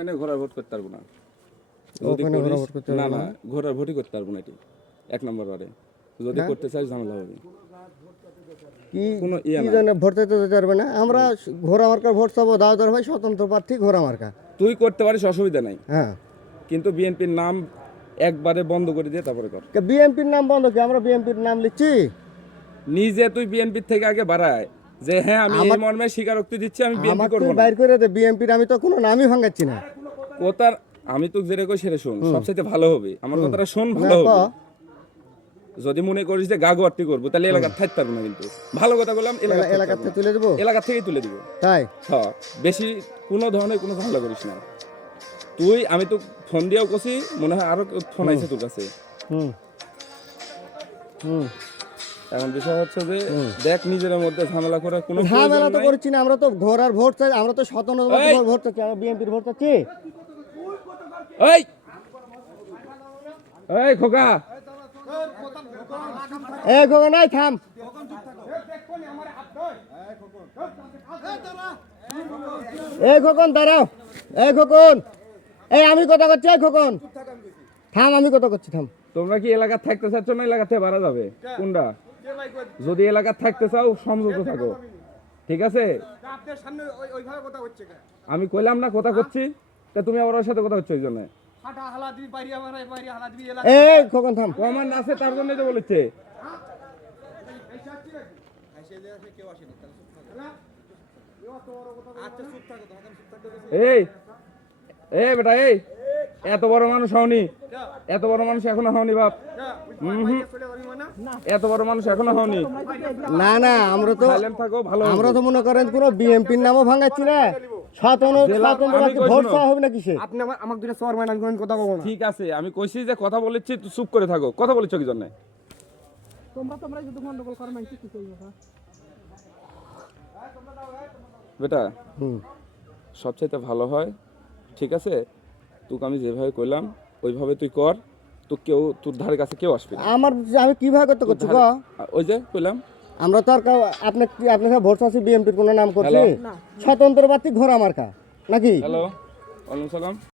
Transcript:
ওখানে ঘোড়ার ভোট করতে পারবো না। ওখানে ঘোড়া ভোট করতে না না, ঘোড়ার ভোটই করতে পারবো না। এটি 1 নম্বর ওয়ার্ডে যদি করতে চাই ঝামেলা হবে। কি কোনো কি জন্য ভোট দিতে পারবে না? আমরা ঘোড়া মার্কার ভোট চাবো, দাওদার ভাই স্বতন্ত্র প্রার্থী ঘোড়া মার্কা। তুই করতে পারিস, অসুবিধা নাই, হ্যাঁ। কিন্তু বিএনপির নাম একবারে বন্ধ করে দিয়ে তারপরে কর। বিএনপির নাম বন্ধ কি? আমরা বিএনপির নাম লিখছি। নিজে তুই বিএনপির থেকে আগে বাড়ায় যে হ্যাঁ আমি এই মর্মে স্বীকারোক্তি দিচ্ছি আমি বিএনপি আমাকে করব না। বাইর করে দে বিএনপির, আমি তো কোনো নামই ভাঙাচ্ছি না। কোতার আমি তো যেটা কই সেটা শোন, সবচেয়ে ভালো হবে। আমার কথাটা শোন, না, ভালো হবে। ক। যদি মনে করিস যে গাগুয়ার্তি করবো তাহলে এলাকার থাকতে পারবো না, কিন্তু ভালো কথা বললাম এলাকা থেকে তুলে দেবো, এলাকা থেকেই তুলে দিব। তাই? হ্যাঁ, বেশি কোনো ধরনের কোনো ঝামেলা করিস না তুই। আমি তো ফোন দিয়েও কছি, মনে হয় আরো ফোন আইছে তোর কাছে। হুম হুম। এখন বিষয় হচ্ছে যে দেখ, নিজের মধ্যে ঝামেলা করার কোনো ঝামেলা তো প্রয়োজন নাই। করছি না, আমরা তো ঘোড়ার ভোট চাই, আমরা তো স্বতন্ত্র ভোট চাচ্ছি, আমরা বিএনপির ভোট চাচ্ছি। এই এই খোকা, এ খোকন নাই থাম। এ খোকন দাঁড়াও, এ খোকন, এই আমি কথা করছি। এই খোকন থাম, আমি কথা করছি, থাম। তোমরা কি এলাকা থাকতে চাচ্ছ না এলাকা থেকে বাড়া যাবে কোনটা? যদি এলাকা থাকতে চাও সমঝোত থাকো, ঠিক আছে? আমি কইলাম না কথা করছি, তা তুমি আবার ওর সাথে কথা হচ্ছে ওই জন্য। এই খোকন থাম। কমান্ড আছে তার জন্যই তো বলেছে। এই এই বেটা, এই এত বড় মানুষ হওনি, এত বড় মানুষ এখনো হওনি বাপ। এত বড় মানুষ এখনো হওনি। না না, আমরা তো সাইলেন্ট থাকো, ভালো হবে। আমরা তো মনে করেন কোনো বিএনপির নামও ভাঙাচ্ছি না। স্বতন্ত্র ভোট চাওয়া হবে না কিসে? আপনি আমাকে দুটো সর মানে আমি কথা বলবো না। ঠিক আছে, আমি কইছি যে কথা বলেছি, তুই চুপ করে থাকো। কথা বলেছো কি জন্য? তোমরা যদি গন্ডগোল করো না কি করবে? বেটা সবচাইতে ভালো হয়, ঠিক আছে? তোকে আমি যেভাবে কইলাম ওইভাবে তুই কর। তো কেউ তোর ধারে কাছে কেউ আসবে না। আমি কিভাবে করতে করছি ক? ওই যে কইলাম, আমরা তো আর আপনাকে ভোট চাচ্ছি, বিএনপির কোনো নাম করছি? হ্যালো। স্বতন্ত্র প্রার্থী ঘোড়া মার্কা নাকি? হ্যালো, ওয়ালাইকুম সালাম।